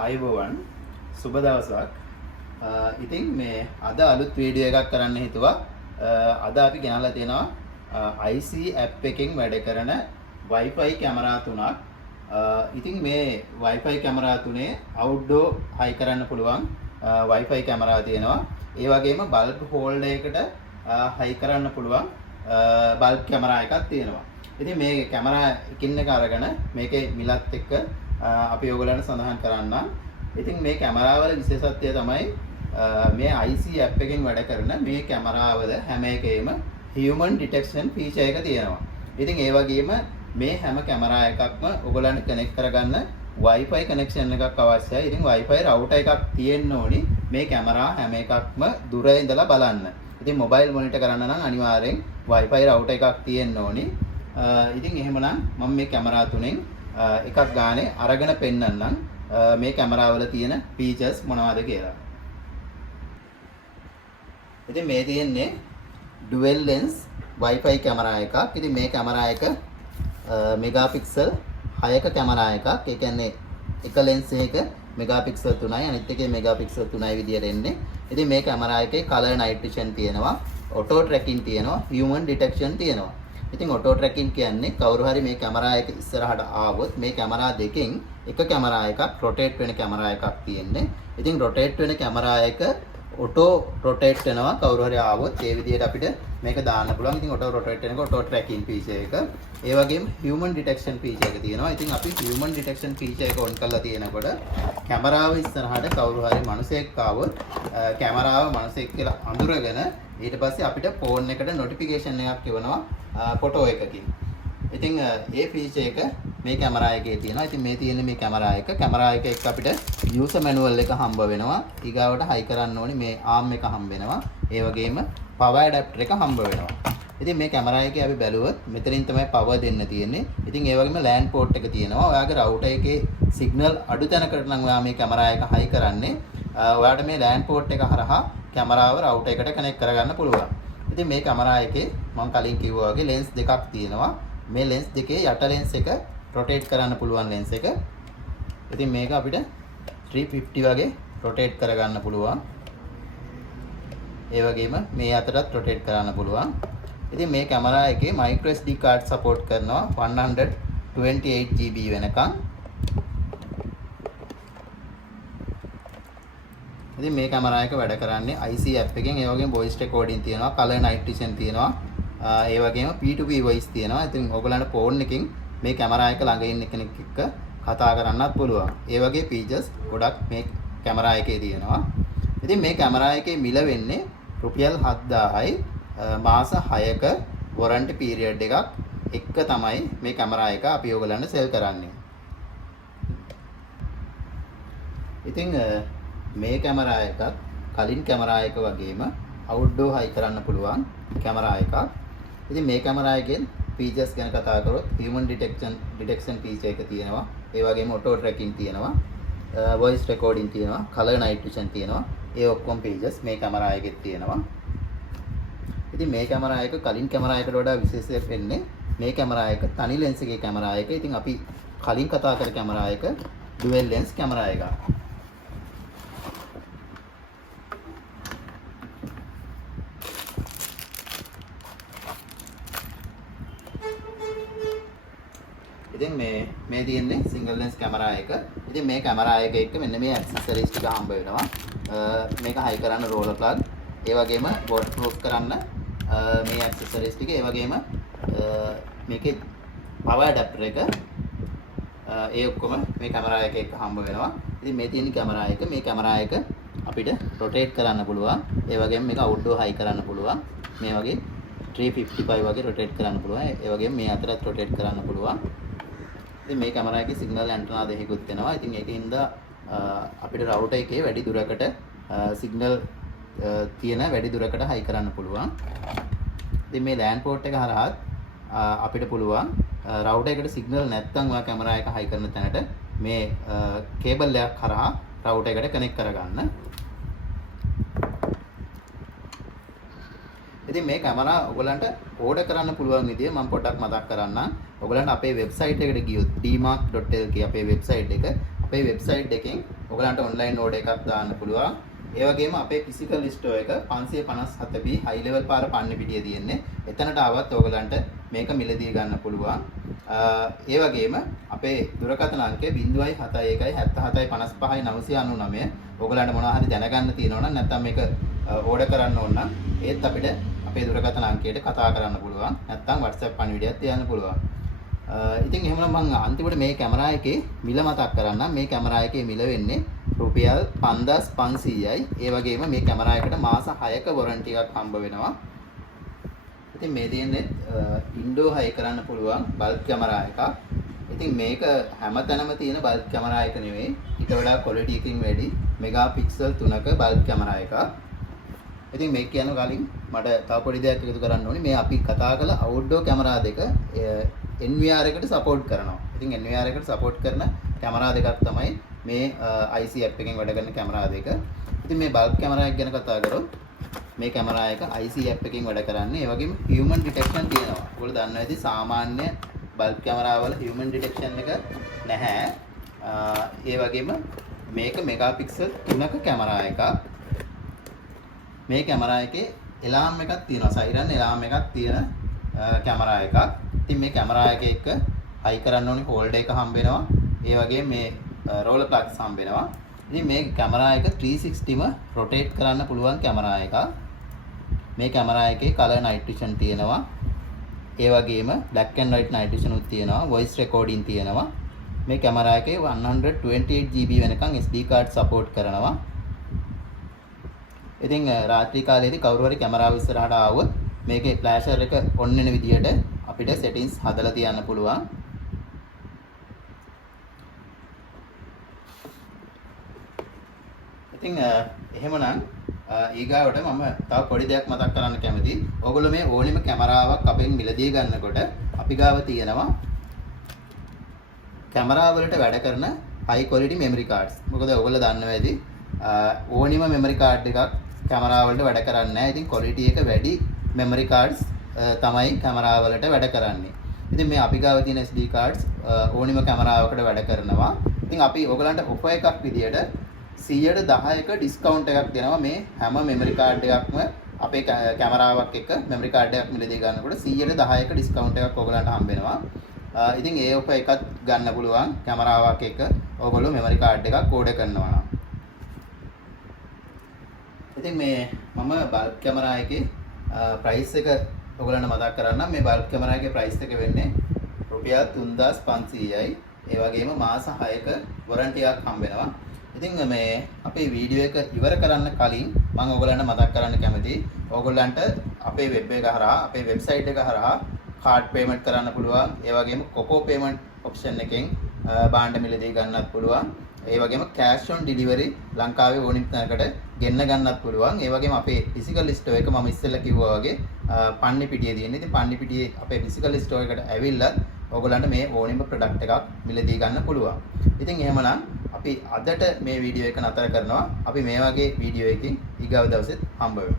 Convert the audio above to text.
ආයුබෝවන් සුබ දවසක්. ඉතින් මේ අද අලුත් වීඩියෝ එකක් කරන්න හිතුවා. අද අපි ගෙනල්ලා තියෙනවා IC app එකෙන් වැඩ කරන Wi-Fi කැමරා තුනක්. ඉතින් මේ Wi-Fi කැමරා තුනේ outdoor high කරන්න පුළුවන් Wi-Fi කැමරා තියෙනවා. ඒ වගේම bulb holder එකට high කරන්න පුළුවන් bulb කැමරා එකක් තියෙනවා. ඉතින් මේ කැමරා එකින් එක අරගෙන මේකේ මිලත් එක්ක අපි ඔයගොල්ලන්ට සඳහන් කරන්නම්. ඉතින් මේ කැමරාවල විශේෂත්වය තමයි මේ IC app එකෙන් වැඩ කරන මේ කැමරාවල හැම එකේම human detection feature එක තියෙනවා. ඉතින් ඒ වගේම මේ හැම කැමරා එකක්ම ඔයගොල්ලන්ට කනෙක්ට් කරගන්න Wi-Fi connection එකක් අවශ්‍යයි. ඉතින් Wi-Fi router එකක් තියෙන්න ඕනි මේ කැමරා හැම එකක්ම දුර ඉඳලා බලන්න. ඉතින් mobile monitor කරන්න නම් අනිවාර්යෙන් Wi-Fi router එකක් තියෙන්න ඕනි. ඉතින් එහෙමනම් මම මේ කැමරා තුනෙන් එකක් ගානේ අරගෙන පෙන්නන්නම් මේ කැමරාවල තියෙන features මොනවද කියලා. ඉතින් මේ තියෙන්නේ dual lens Wi-Fi කැමරා එකක්. ඉතින් මේ කැමරා එක මෙගාපික්සල් 6ක කැමරා එකක්. ඒ කියන්නේ එක lens එකක මෙගාපික්සල් 3යි අනිත් එකේ මෙගාපික්සල් 3යි විදියට එන්නේ. ඉතින් මේ කැමරා එකේ color night vision තියෙනවා, auto tracking තියෙනවා, human detection තියෙනවා. ඉතින් auto tracking කියන්නේ කවුරු හරි මේ කැමරා එක ඉස්සරහට ආවොත් මේ කැමරා දෙකෙන් එක කැමරා එකක් rotate වෙන කැමරා එකක් තියෙන්නේ. ඉතින් rotate වෙන කැමරා එක auto rotate වෙනවා කවුරු හරි ආවොත් ඒ විදිහට අපිට මේක දාන්න පුළුවන්. ඉතින් auto rotate වෙනක auto tracking feature එක. ඒ වගේම human detection feature එක තියෙනවා. ඉතින් අපි human detection feature එක on කරලා තියෙනකොට කැමරාව ඉස්සරහට කවුරු හරි මිනිසෙක් ආවොත් කැමරාව මිනිසෙක් කියලා අඳුරගෙන ඊට පස්සේ අපිට ෆෝන් එකට notification එකක් එවනවා ෆොටෝ එකකින්. ඉතින් ඒ feature එක මේ කැමරා එකේ තියෙනවා. ඉතින් මේ තියෙන්නේ මේ කැමරා එක. කැමරා එක එක්ක අපිට user manual එක හම්බ වෙනවා. ඊගාවට high කරන්න ඕනි මේ arm එක හම්බ වෙනවා. ඒ වගේම power adapter එක හම්බ වෙනවා. ඉතින් මේ කැමරා එකේ අපි බැලුවොත් මෙතනින් තමයි power දෙන්න තියෙන්නේ. ඉතින් ඒ වගේම LAN port එක තියෙනවා. ඔයාගේ router එකේ signal අඩු තැනකට නම් ඔයා මේ කැමරා එක high කරන්නේ. ඔයාට මේ LAN port එක හරහා කැමරාව router එකට connect කරගන්න පුළුවන්. ඉතින් මේ කැමරා එකේ මම කලින් කිව්වා වගේ lens දෙකක් තියෙනවා. මේ lens දෙකේ යට lens එක rotate කරන්න පුළුවන් lens එක. ඉතින් මේක අපිට 350 වගේ rotate කරගන්න පුළුවන්. ඒ වගේම මේ අතරත් rotate කරන්න පුළුවන්. ඉතින් මේ කැමරා එකේ micro SD card support කරනවා 128GB වෙනකන්. ඉතින් මේ කැමරා එක වැඩ කරන්නේ IC app එකෙන්. ඒ වගේම voice recording තියෙනවා, color night vision තියෙනවා. ඒ වගේම P2P voice තියෙනවා. ඉතින් ඔයගලන්ට ෆෝන් එකකින් මේ කැමරා එක ළඟ ඉන්න කෙනෙක් එක්ක කතා කරන්නත් පුළුවන්. ඒ වගේ features ගොඩක් මේ කැමරා එකේ තියෙනවා. ඉතින් මේ කැමරා එකේ මිල වෙන්නේ රුපියල් 7000යි. මාස 6ක warranty period එකක් එක්ක තමයි මේ කැමරා එක අපි ඔයගලන්ට sell කරන්නේ. ඉතින් මේ කැමරා එකත් කලින් කැමරා එක වගේම outdoor high කරන්න පුළුවන් කැමරා එකක්. ඉතින් මේ කැමරා එකෙන් features ගැන කතා කරොත් human detection feature එක තියෙනවා. ඒ වගේම auto tracking තියෙනවා, voice recording තියෙනවා, color night vision තියෙනවා. ඒ ඔක්කොම features මේ කැමරා එකෙත් තියෙනවා. ඉතින් මේ කැමරා එක කලින් කැමරා එකට වඩා විශේෂයක් වෙන්නේ මේ කැමරා එක තනි lens එකේ කැමරා එක. ඉතින් අපි කලින් කතා කර කැමරා එක dual lens කැමරා එකක්. ඉතින් මේ තියෙන්නේ single lens කැමරා එක. ඉතින් මේ කැමරා එක එක්ක මෙන්න මේ accessories ටික හම්බ වෙනවා. මේක high කරන්න roller plug, ඒ වගේම waterproof කරන්න මේ accessories ටික, ඒ වගේම මේකේ power adapter එක ඒ ඔක්කොම මේ කැමරා එක එක්ක හම්බ වෙනවා. ඉතින් මේ තියෙන කැමරා එක, මේ කැමරා එක අපිට rotate කරන්න පුළුවන්. ඒ වගේම මේක outdoor high කරන්න පුළුවන්. මේ වගේ 355 වගේ rotate කරන්න පුළුවන්. ඒ වගේම මේ අතරත් rotate කරන්න පුළුවන්. ඉතින් මේ කැමරා එකේ සිග්නල් ඇන්ටනා දෙකකුත් වෙනවා. ඉතින් ඒකින්ද අපිට router එකේ වැඩි දුරකට සිග්නල් තියෙන වැඩි දුරකට high කරන්න පුළුවන්. ඉතින් මේ LAN port එක හරහා අපිට පුළුවන් router එකට සිග්නල් නැත්නම් ඔයා කැමරා එක high කරන තැනට මේ කේබල් එකක් හරහා router එකට connect කරගන්න. ඉතින් මේ කැමරා ඔයගලන්ට ඕඩර් කරන්න පුළුවන් විදිය මම පොඩ්ඩක් මතක් කරන්නම්. ඔයගලන්ට අපේ වෙබ්සයිට් එකට ගියොත් dmark.lk අපේ වෙබ්සයිට් එක අපේ වෙබ්සයිට් එකෙන් ඔයගලන්ට ඔන්ලයින් ඕඩර් එකක් දාන්න පුළුවන්. ඒ වගේම අපේ ෆිසිකල් ස්ටෝර් එක 557B හයි ලෙවල් පාර පන්නිපිටිය තියෙන්නේ. එතනට ආවත් ඔයගලන්ට මේක මිලදී ගන්න පුළුවන්. ඒ වගේම අපේ දුරකථන අංකය 071 77 55 999. ඔයගලන්ට මොනවා හරි දැනගන්න තියෙනවා නම් නැත්නම් මේක ඕඩර් කරන්න ඕන නම් ඒත් අපිට අපේ දුරකථන අංකයට කතා කරන්න පුළුවන්. නැත්නම් WhatsApp පණිවිඩයක් තියන්න පුළුවන්. ඉතින් එහෙමනම් මම අන්තිමට මේ කැමරා එකේ මිල මතක් කරන්නම්. මේ කැමරා එකේ මිල වෙන්නේ රුපියල් 5500යි. ඒ වගේම මේ කැමරා එකට මාස 6ක වොරන්ටි එකක් හම්බ වෙනවා. ඉතින් මේ තියෙන්නේ ඉන්ඩෝ හයි කරන්න පුළුවන් බල්බ් කැමරා එකක්. ඉතින් මේක හැමතැනම තියෙන බල්බ් කැමරා එක නෙවෙයි. ඊට වඩා ක්වොලිටි එකකින් වැඩි මෙගාපික්සල් 3ක බල්බ් කැමරා එකක්. ඉතින් මේක කියන කලින් මට තව පොඩි දෙයක් එකතු කරන්න ඕනේ. මේ අපි කතා කළ අවුට්ඩෝර් කැමරා දෙක NVR එකට සපෝට් කරනවා. ඉතින් NVR එකට සපෝට් කරන කැමරා දෙකක් තමයි මේ IC app එකෙන් වැඩ කරන කැමරා දෙක. ඉතින් මේ බල්බ් කැමරා එක ගැන කතා කරොත් මේ කැමරා එක IC app එකෙන් වැඩ කරන්නේ. ඒ වගේම human detection තියෙනවා. ඔයගොල්ලෝ දන්නවා ඇති සාමාන්‍ය බල්බ් කැමරා වල human detection එක නැහැ. ඒ වගේම මේක මෙගාපික්සල් 3ක කැමරා එකක්. මේ කැමරා එකේ එලාම් එකක් තියෙනවා. සයිරන් එලාම් එකක් තියෙන කැමරා එකක්. ඉතින් මේ කැමරා එක එක්ක හයි කරන්න ඕනේ හෝල්ඩර් එක හම්බ වෙනවා. ඒ වගේම මේ රෝලර් ප්ලග්ස් හම්බ වෙනවා. ඉතින් මේ කැමරා එක 360ම රොටේට් කරන්න පුළුවන් කැමරා එකක්. මේ කැමරා එකේ කලර් නයිට් විෂන් තියෙනවා. ඒ වගේම black and white night vision උත් තියෙනවා. voice recording තියෙනවා. මේ කැමරා එකේ 128GB වෙනකන් SD card support කරනවා. ඉතින් රාත්‍රී කාලයේදී කවුරු හරි කැමරාව ඉස්සරහට ආවොත් මේකේ ෆ්ලෑෂර් එක ඔන් වෙන විදිහට අපිට settings හදලා තියන්න පුළුවන්. ඉතින් එහෙමනම් ඊගාවට මම තව පොඩි දෙයක් මතක් කරන්න කැමතියි. ඕගොල්ලෝ මේ ඕනිම කැමරාවක් අපෙන් මිලදී ගන්නකොට අපි ගාව තියෙනවා කැමරා වලට වැඩ කරන high quality memory cards. මොකද ඔයගොල්ලෝ දන්නවා ඇති ඕනිම memory card එකක් කැමරා වලට වැඩ කරන්නේ නැහැ. ඉතින් quality එක වැඩි memory cards තමයි කැමරා වලට වැඩ කරන්නේ. ඉතින් මේ අපි ගාව තියෙන SD cards ඕනිම කැමරාවකට වැඩ කරනවා. ඉතින් අපි ඔයගලන්ට offer එකක් විදියට 110ක ඩිස්කවුන්ට් එකක් දෙනවා මේ හැම මෙමරි කාඩ් එකක්ම අපේ කැමරාවක් එක්ක මෙමරි කාඩ් එකක් මිලදී ගන්නකොට 110ක ඩිස්කවුන්ට් එකක් ඔයගලන්ට හම්බ වෙනවා. ඉතින් ඒ offer එකත් ගන්න පුළුවන් කැමරාවක් එක්ක ඔයගොල්ලෝ මෙමරි කාඩ් එකක් ඕඩර් කරනවා නම්. ඉතින් මේ මම බල්බ් කැමරා එකේ ප්‍රයිස් එක ඔයගලන්ට මතක් කරන්නම්. මේ බල්බ් කැමරා එකේ ප්‍රයිස් එක වෙන්නේ රුපියල් 3500යි. ඒ වගේම මාස 6ක වොරන්ටි එකක් හම්බ වෙනවා. ඉතින් මේ අපේ වීඩියෝ එක ඉවර කරන්න කලින් මම ඔයගලන්ට මතක් කරන්න කැමතියි. ඔයගලන්ට අපේ වෙබ් එක හරහා අපේ වෙබ්සයිට් එක හරහා කාඩ් පේමන්ට් කරන්න පුළුවන්. ඒ වගේම කොකෝ පේමන්ට් ඔප්ෂන් එකෙන් භාණ්ඩ මිලදී ගන්නත් පුළුවන්. ඒ වගේම කෑෂ් ඔන් ඩිලිවරි ලංකාවේ ඕනිම තැනකට ගෙන්න ගන්නත් පුළුවන්. ඒ වගේම අපේ ෆිසිකල් ස්ටෝර් එක මම ඉස්සෙල්ලා කිව්වා වගේ පන්නිපිටියේ තියෙන. ඉතින් පන්නිපිටියේ අපේ ෆිසිකල් ස්ටෝර් එකට ඇවිල්ලා ඔයගලන්ට මේ ඕනිම ප්‍රොඩක්ට් එකක් මිලදී ගන්න පුළුවන්. ඉතින් එහෙමනම් අපි අදට මේ වීඩියෝ එක නතර කරනවා. අපි මේ වගේ වීඩියෝ එකකින් ඊගව දවසෙත් හම්බ වෙමු.